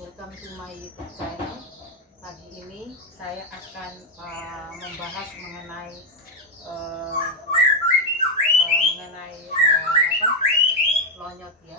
Welcome to my YouTube channel. Pagi ini saya akan membahas mengenai lonyot ya.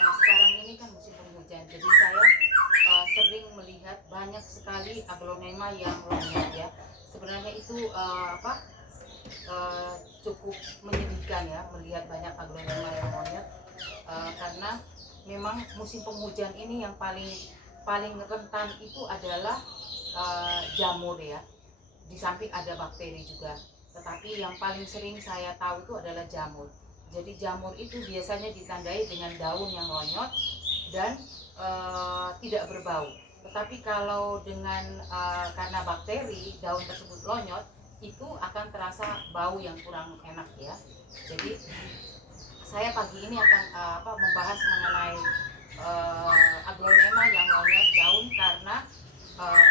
Sekarang ini kan musim penghujan, jadi saya sering melihat banyak sekali aglonema yang lonyot ya. Sebenarnya itu cukup menyedihkan ya melihat banyak aglonema yang lonyot, karena memang musim penghujan ini yang paling rentan itu adalah jamur ya. Di samping ada bakteri juga, tetapi yang paling sering saya tahu itu adalah jamur. Jadi jamur itu biasanya ditandai dengan daun yang lonyot dan tidak berbau. Tetapi kalau dengan karena bakteri daun tersebut lonyot, itu akan terasa bau yang kurang enak ya. Jadi saya pagi ini akan membahas mengenai aglonema yang lonyot daun karena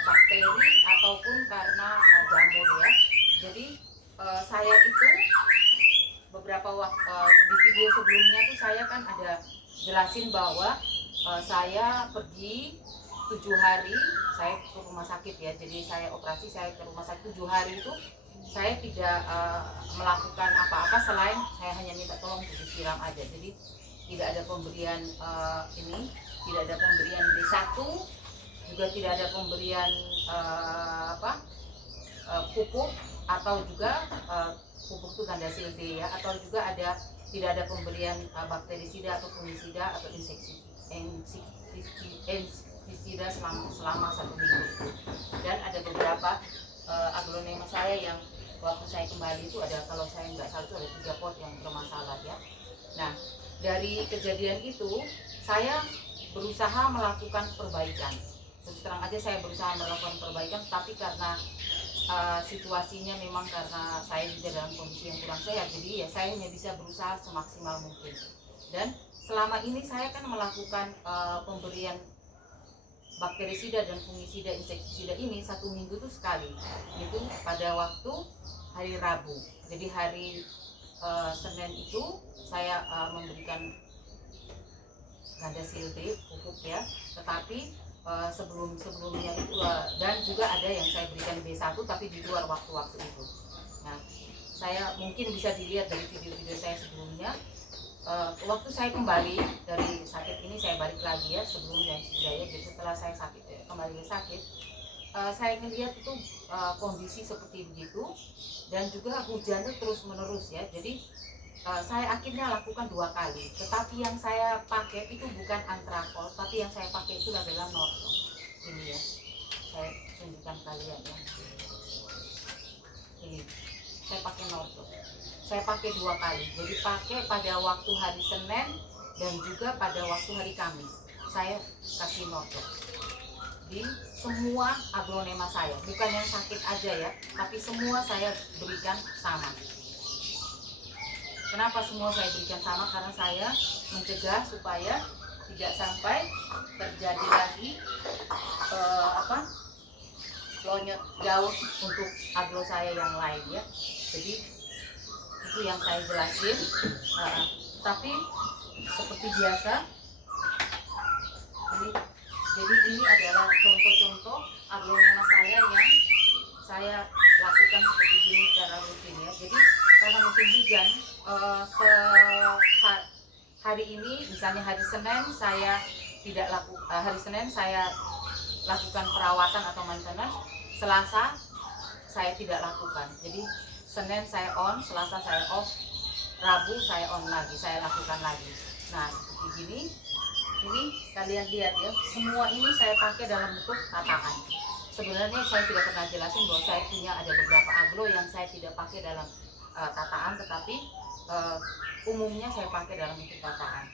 bakteri ataupun karena jamur ya. Jadi saya itu beberapa waktu di video sebelumnya tuh saya kan ada jelasin bahwa saya pergi 7 hari saya ke rumah sakit ya. Jadi saya operasi, saya ke rumah sakit 7 hari itu saya tidak melakukan apa-apa selain saya hanya minta tolong disiram aja. Jadi tidak ada pemberian tidak ada pemberian B1, juga tidak ada pemberian pupuk atau juga pupuk itu Gardasil D ya, atau juga tidak ada pemberian bakterisida atau fungisida atau insektisida selama 1 minggu. Dan ada beberapa aglonema saya yang waktu saya kembali itu ada, kalau saya nggak salah itu ada 3 pot yang bermasalah ya. Nah, dari kejadian itu saya berusaha melakukan perbaikan. Terus terang aja saya berusaha melakukan perbaikan, tapi karena situasinya memang karena saya juga dalam kondisi yang kurang sehat, jadi ya saya hanya bisa berusaha semaksimal mungkin. Dan selama ini saya kan melakukan pemberian bakterisida dan fungisida, insektisida ini 1 minggu tuh sekali. Itu pada waktu hari Rabu. Jadi hari Senin itu saya memberikan Gardasil D pupuk ya. Tetapi sebelumnya itu dan juga ada yang saya berikan B1 tapi di luar waktu-waktu itu. Nah, saya mungkin bisa dilihat dari video-video saya sebelumnya. Waktu saya kembali dari sakit ini, saya balik lagi ya sebelumnya sudah ya. Jadi setelah saya kembali sakit, saya melihat itu kondisi seperti begitu dan juga hujannya terus menerus ya. Jadi saya akhirnya lakukan 2 kali, tetapi yang saya pakai itu bukan Antrakol, tapi yang saya pakai itu adalah Norton. Ini ya, saya tunjukkan kalian ya. Ini saya pakai Norton. Saya pakai 2 kali. Jadi pakai pada waktu hari Senin dan juga pada waktu hari Kamis. Saya kasih Norton di semua aglonema saya, bukan yang sakit aja ya, tapi semua saya berikan sama. Kenapa semua saya berikan sama? Karena saya mencegah supaya tidak sampai terjadi lagi lonyot daun untuk aglo saya yang lain ya. Jadi itu yang saya jelasin. Tapi seperti biasa, jadi ini adalah contoh-contoh aglonema saya yang saya lakukan seperti ini secara rutin ya. Jadi karena musim hujan, hari ini misalnya hari Senin saya tidak hari Senin saya lakukan perawatan atau maintenance, Selasa saya tidak lakukan. Jadi Senin saya on, Selasa saya off, Rabu saya on lagi, saya lakukan lagi. Nah, seperti gini. Ini kalian lihat ya, semua ini saya pakai dalam bentuk tataan. Sebenarnya saya sudah pernah jelasin bahwa saya punya ada beberapa aglo yang saya tidak pakai dalam tataan, tetapi umumnya saya pakai dalam bentuk tataan.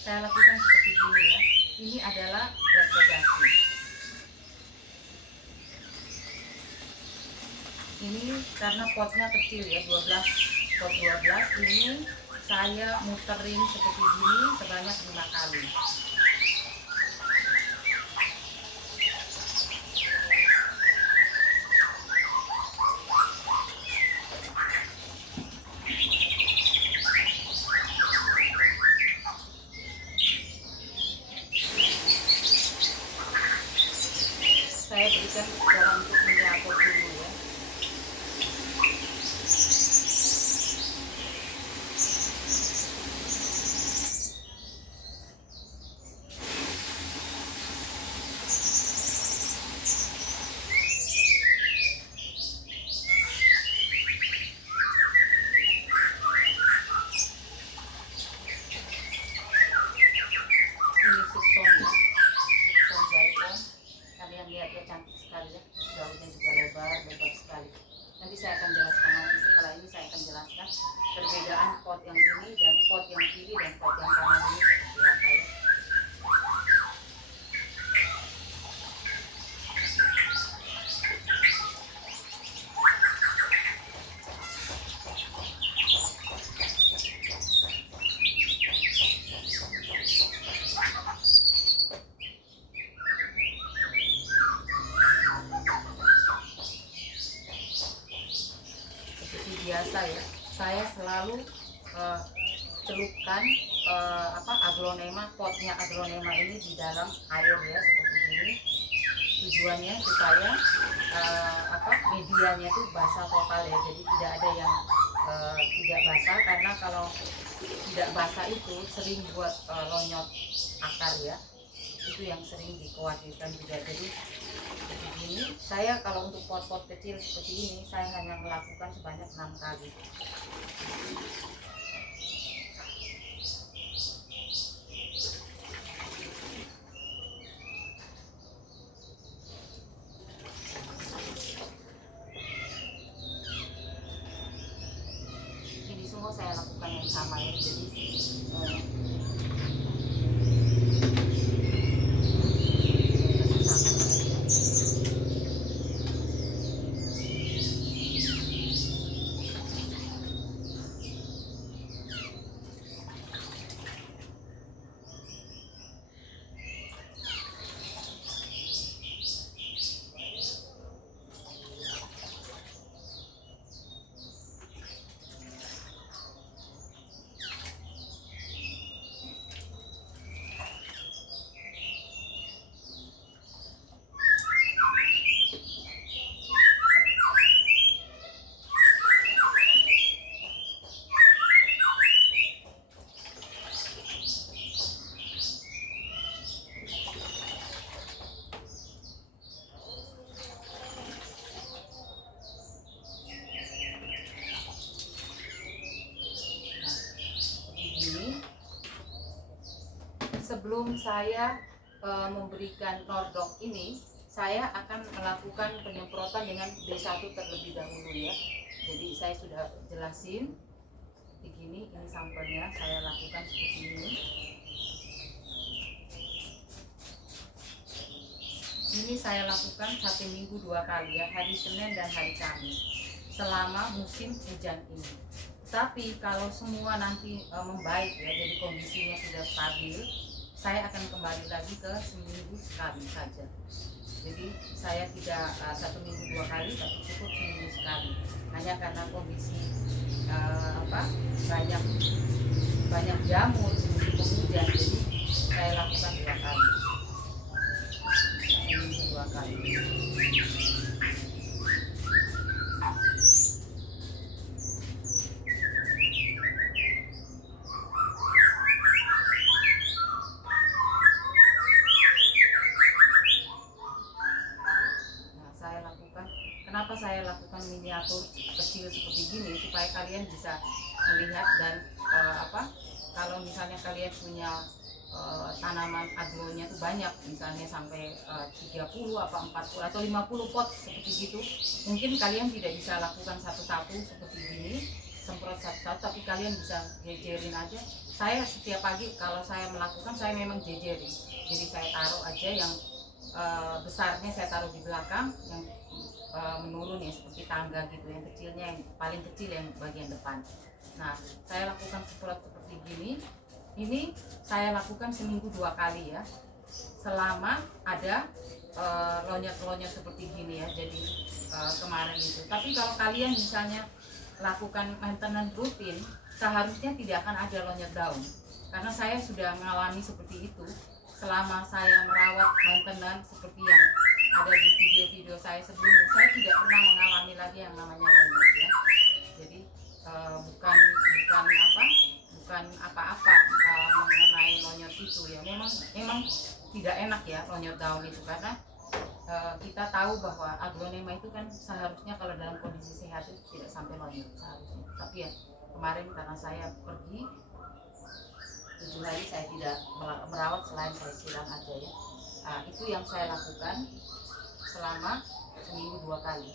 Saya lakukan seperti ini ya. Ini adalah degradasi. Ini karena potnya kecil ya, 12 pot 12, ini saya muterin seperti gini sebanyak 5 kali. selalu celupkan aglonema, potnya aglonema ini di dalam air ya, seperti ini. Tujuannya supaya medianya itu basah total ya, jadi tidak ada yang tidak basah, karena kalau tidak basah itu sering buat lonyot akar ya, itu yang sering dikhawatirkan juga. Jadi begini, saya kalau untuk pot-pot kecil seperti ini saya hanya melakukan sebanyak 6 kali. Ini semua saya lakukan yang sama ya, jadi sebelum saya memberikan nordok ini, saya akan melakukan penyemprotan dengan B1 terlebih dahulu ya. Jadi saya sudah jelasin begini, ini sampelnya saya lakukan seperti ini. Ini saya lakukan 1 minggu 2 kali ya, hari Senin dan hari Kamis selama musim hujan ini. Tapi kalau semua nanti membaik ya, jadi kondisinya sudah stabil, saya akan kembali lagi ke seminggu sekali saja. Jadi saya tidak 1 minggu 2 kali, tapi cukup seminggu sekali. Hanya karena kondisi banyak jamur di musim penghujan, jadi saya lakukan 2 kali, seminggu 2 kali. Kenapa saya lakukan miniatur kecil seperti gini, supaya kalian bisa melihat dan kalau misalnya kalian punya tanaman aglonya itu banyak, misalnya sampai 30 apa 40 atau 50 pot seperti gitu, mungkin kalian tidak bisa lakukan satu-satu seperti gini, semprot satu-satu, tapi kalian bisa jejerin aja. Saya setiap pagi kalau saya melakukan, saya memang jejerin, jadi saya taruh aja yang besarnya saya taruh di belakang, yang menurun ya seperti tangga gitu, yang kecilnya yang paling kecil yang bagian depan. Nah, saya lakukan semprot seperti gini. Ini saya lakukan seminggu 2 kali ya, selama ada lonyot-lonyot seperti gini ya. Jadi kemarin itu. Tapi kalau kalian misalnya lakukan maintenance rutin, seharusnya tidak akan ada lonyot daun, karena saya sudah mengalami seperti itu selama saya merawat maintenance seperti yang ada di video-video saya sebelumnya. Saya tidak pernah mengalami lagi yang namanya lonyot ya. Jadi bukan apa-apa mengenai lonyot itu ya. Memang tidak enak ya lonyot daun itu, karena kita tahu bahwa aglonema itu kan seharusnya kalau dalam kondisi sehat itu tidak sampai lonyot seharusnya. Tapi ya kemarin karena saya pergi 7 hari saya tidak merawat selain saya siram aja ya. Itu yang saya lakukan selama seminggu 2 kali.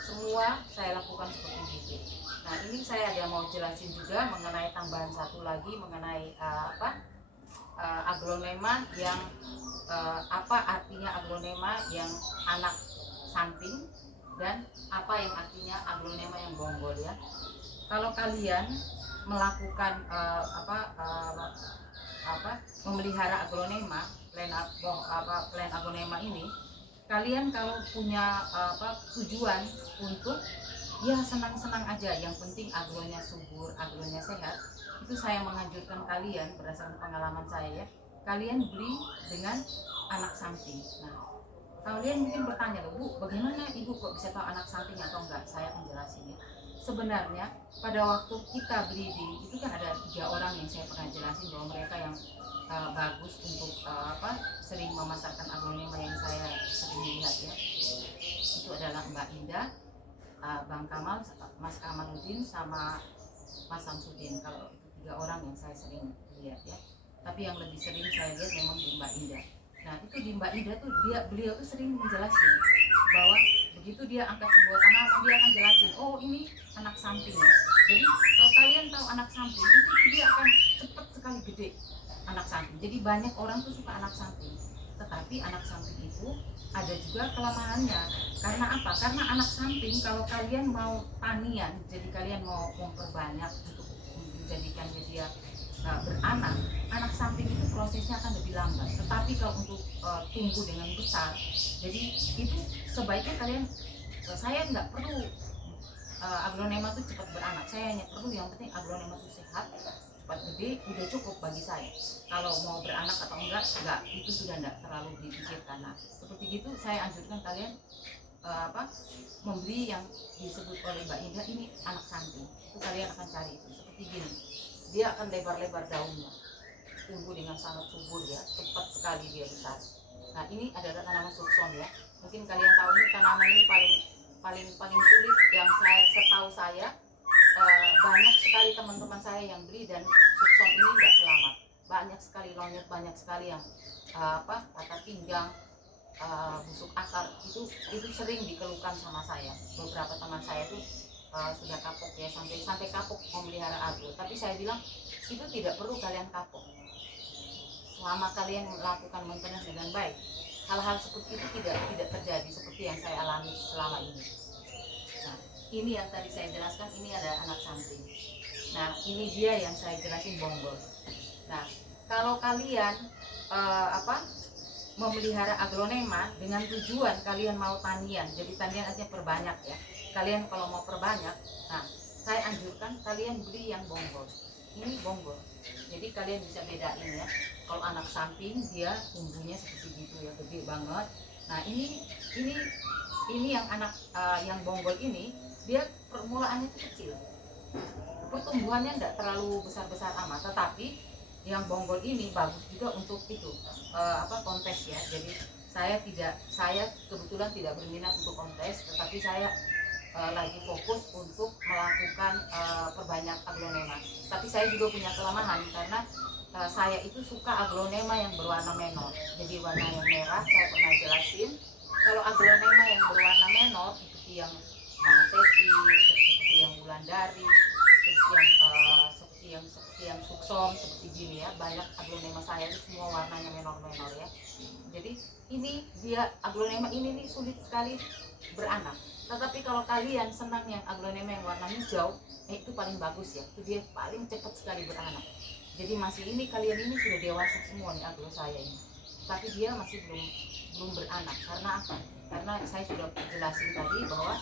Semua saya lakukan seperti itu. Nah, ini saya ada mau jelasin juga mengenai tambahan satu lagi mengenai aglonema yang apa artinya aglonema yang anak samping dan apa yang artinya aglonema yang bonggol ya. Kalau kalian melakukan memelihara aglonema, plan aglonema ini, kalian kalau punya tujuan untuk ya senang-senang aja, yang penting agronya subur, agronya sehat, itu saya menganjurkan kalian berdasarkan pengalaman saya ya, kalian beli dengan anak samping. Nah, kalian mungkin bertanya, loh Bu, bagaimana Ibu kok bisa tahu anak samping atau enggak? Saya akan jelasin ya. Sebenarnya pada waktu kita breeding itu kan ada 3 orang yang saya pernah jelasin bahwa mereka yang bagus untuk sering memasarkan aglonema yang saya sering lihat ya. Itu adalah Mbak Indah, Bang Kamal, Mas Kamaludin, sama Mas Samsudin. Kalau itu 3 orang yang saya sering lihat ya. Tapi yang lebih sering saya lihat memang di Mbak Indah. Nah itu di Mbak Indah tuh beliau tuh sering menjelaskan bahwa begitu dia angkat sebuah tanaman, dia akan jelasin, oh ini anak samping ya. Jadi kalau kalian tahu anak samping itu dia akan cepat sekali gede anak samping. Jadi banyak orang tuh suka anak samping, tetapi anak samping itu ada juga kelemahannya. Karena apa? Karena anak samping kalau kalian mau tanian, jadi kalian mau memperbanyak untuk menjadikannya dia beranak, anak samping itu prosesnya akan lebih lambat. Tetapi kalau untuk tumbuh dengan besar, jadi itu sebaiknya kalian, saya nggak perlu aglonema itu cepat beranak, saya hanya perlu yang penting aglonema itu sehat, cepat gede, udah cukup bagi saya. Kalau mau beranak atau enggak itu sudah enggak terlalu dipikirkan. Nah, seperti gitu saya anjurkan kalian membeli yang disebut oleh Mbak Indah ini anak samping. Itu kalian akan cari itu seperti gini. Dia akan lebar-lebar daunnya, tumbuh dengan sangat subur ya, cepat sekali dia besar. Nah ini adalah tanaman sukson ya. Mungkin kalian tahu ini tanaman ini paling sulit yang setahu saya. Banyak sekali teman-teman saya yang beli dan sukson ini nggak selamat. Banyak sekali lonyot, banyak sekali yang patah pinggang, busuk akar, itu sering dikeluhkan sama saya. Beberapa teman saya tuh sudah kapok ya, sampai kapok memelihara aglo. Tapi saya bilang itu tidak perlu kalian kapok selama kalian melakukan maintenance dengan baik. Hal-hal seperti itu tidak terjadi seperti yang saya alami selama ini. Nah ini yang tadi saya jelaskan, ini ada anak samping. Nah ini dia yang saya jelasin bonggol. Nah kalau kalian memelihara aglonema dengan tujuan kalian mau tanian, jadi tanian artinya perbanyak ya. Kalian kalau mau perbanyak, nah saya anjurkan kalian beli yang bonggol. Ini bonggol, jadi kalian bisa bedain ya. Kalau anak samping dia tumbuhnya seperti gitu ya, gede banget. Nah ini yang anak yang bonggol ini dia permulaannya itu kecil, pertumbuhannya tidak terlalu besar-besar amat, tetapi yang bonggol ini bagus juga untuk itu kontes ya. Jadi saya kebetulan tidak berminat untuk kontes, tetapi saya lagi fokus untuk melakukan perbanyak aglonema. Tapi saya juga punya kelemahan karena saya itu suka aglonema yang berwarna menor. Jadi warna yang merah saya pernah jelasin. Kalau aglonema yang berwarna menor seperti yang Masepi, seperti yang Wulandari, seperti yang suksom, seperti gini ya, banyak aglonema saya itu semua warnanya menor-menor ya. Jadi ini dia aglonema ini nih sulit sekali beranak. Tetapi kalau kalian senang yang aglonema yang warna hijau, itu paling bagus ya, itu dia paling cepat sekali beranak. Jadi masih ini kalian ini sudah dewasa semua nih aglo saya ini, tapi dia masih belum beranak. Karena apa? Karena saya sudah jelasin tadi bahwa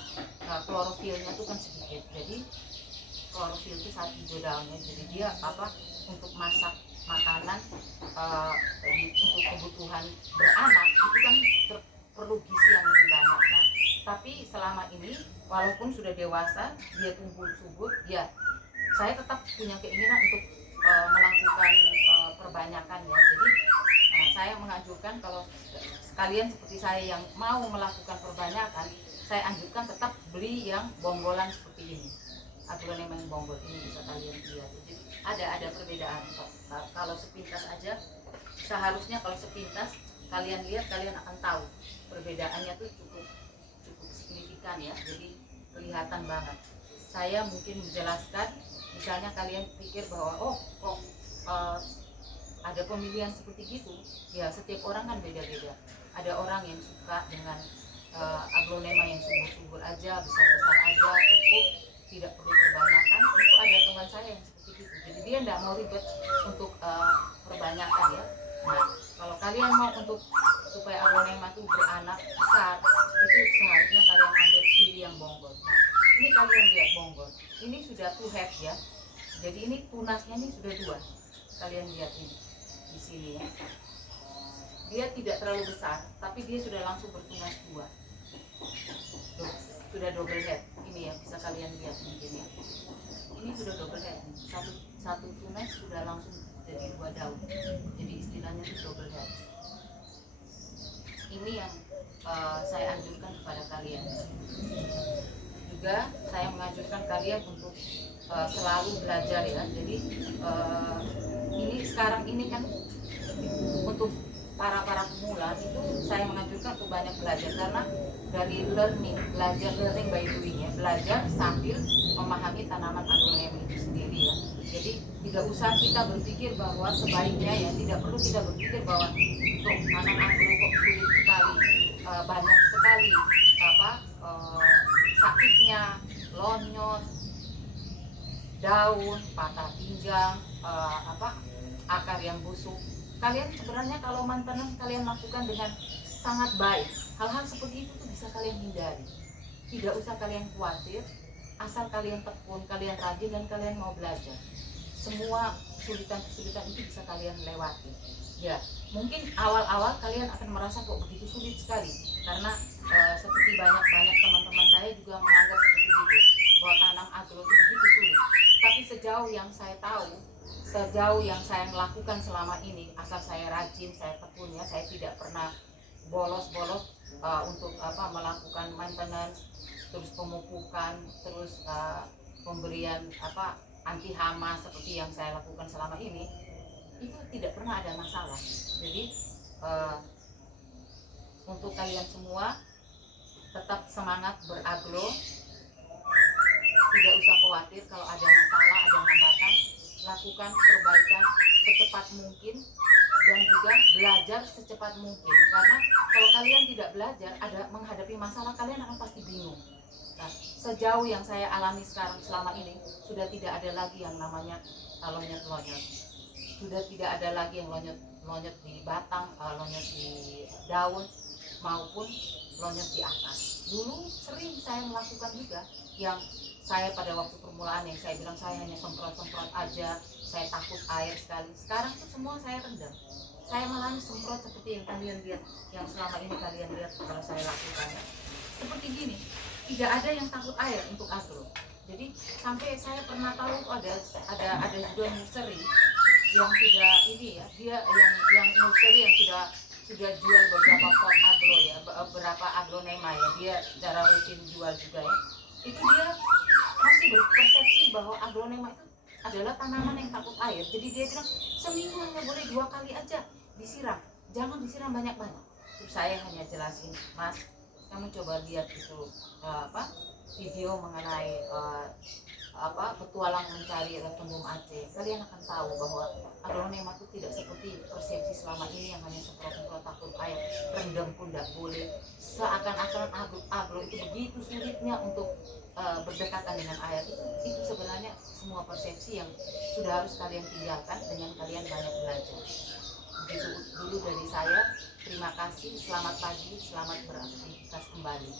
klorofilnya itu kan sedikit. Jadi klorofil itu saat hijau daunnya, jadi dia untuk masak makanan untuk kebutuhan beranak itu kan perlu gizi yang lebih banyak. Nah, tapi selama ini walaupun sudah dewasa dia tumbuh subur ya, saya tetap punya keinginan untuk melakukan perbanyakan ya. Jadi saya menganjurkan kalau kalian seperti saya yang mau melakukan perbanyakan, saya anjurkan tetap beli yang bonggolan seperti ini. Aglonema yang bonggol ini bisa kalian lihat. Jadi ada perbedaan. Kalau sepintas aja, seharusnya kalau sepintas kalian lihat, kalian akan tahu perbedaannya tuh cukup signifikan ya. Jadi kelihatan banget. Saya mungkin menjelaskan, misalnya kalian pikir bahwa ada pemilihan seperti gitu ya, setiap orang kan beda-beda. Ada orang yang suka dengan aglonema yang subur-subur aja, besar-besar aja, cukup, tidak perlu perbanyakan. Itu ada teman saya yang seperti itu, jadi dia tidak mau ribet untuk perbanyakan ya. Nah kalau kalian mau untuk supaya supaya aglonema itu beranak besar, itu seharusnya kalian ambil kiri yang bonggol. Nah, ini kalian lihat bonggol, ini sudah two head ya, jadi ini tunasnya ini sudah dua. Kalian lihat ini di sini ya, dia tidak terlalu besar, tapi dia sudah langsung bertunas dua. Tuh, sudah double head. Ini ya, bisa kalian lihat mungkin ya. Ini sudah double head. Satu tunas sudah langsung jadi dua daun. Jadi istilahnya itu double head. Ini yang saya anjurkan kepada kalian. Juga saya menganjurkan kalian untuk selalu belajar ya. Jadi ini sekarang ini kan untuk para pemula itu saya menganjurkan untuk banyak belajar, karena dari learning by doing ya, belajar sambil memahami tanaman aglonema itu sendiri ya. Jadi tidak usah kita berpikir bahwa sebaiknya ya, tidak perlu kita berpikir bahwa tuh tanam aglo kok sulit sekali, banyak sekali sakitnya, lonyot, daun, patah pinggang, akar yang busuk. Kalian sebenarnya kalau maintenance kalian lakukan dengan sangat baik, hal-hal seperti itu tuh bisa kalian hindari. Tidak usah kalian khawatir, asal kalian tekun, kalian rajin, dan kalian mau belajar. Semua kesulitan-kesulitan itu bisa kalian lewati. Ya, mungkin awal-awal kalian akan merasa kok begitu sulit sekali, karena seperti banyak teman-teman saya juga menganggap seperti itu, bahwa tanam agro itu begitu sulit. Tapi sejauh yang saya tahu, sejauh yang saya lakukan selama ini, asal saya rajin, saya tekun ya, saya tidak pernah bolos-bolos untuk melakukan maintenance, terus pemupukan, terus pemberian anti hama seperti yang saya lakukan selama ini, itu tidak pernah ada masalah. Jadi untuk kalian semua tetap semangat beraglo, tidak usah khawatir kalau ada masalah, ada hambatan. Lakukan perbaikan secepat mungkin dan juga belajar secepat mungkin, karena kalau kalian tidak belajar, ada menghadapi masalah, kalian akan pasti bingung. Nah, sejauh yang saya alami sekarang selama ini, sudah tidak ada lagi yang namanya lonyot-lonyot, sudah tidak ada lagi yang lonyot di batang, lonyot di daun, maupun lonyot di atas. Dulu sering saya melakukan juga, yang saya pada waktu permulaan yang saya bilang saya hanya semprot-semprot aja, saya takut air sekali. Sekarang tuh semua saya rendam. Saya malah semprot seperti yang kalian lihat, yang selama ini kalian lihat kalau saya lakukan. Seperti gini, tidak ada yang takut air untuk agro. Jadi sampai saya pernah tahu ada juga nursery yang sudah ini ya, dia yang nursery yang sudah jual beberapa pot agro ya, beberapa aglonema ya, dia secara rutin jual juga ya. Itu dia masih berpersepsi bahwa aglonema itu adalah tanaman yang takut air. Jadi dia bilang seminggu hanya boleh 2 kali aja disiram, jangan disiram banyak-banyak. Terus saya hanya jelasin, Mas, kamu coba lihat itu video mengenai petualang mencari Rotunum Aceh, kalian akan tahu bahwa aglonema itu tidak seperti persepsi selama ini yang hanya semprot-semprot takut air, rendam pun tidak boleh. Seakan-akan agro itu begitu sulitnya untuk berdekatan dengan air. Itu sebenarnya semua persepsi yang sudah harus kalian tinggalkan dengan kalian banyak belajar. Begitu dulu dari saya. Terima kasih, selamat pagi, selamat beraktivitas kembali.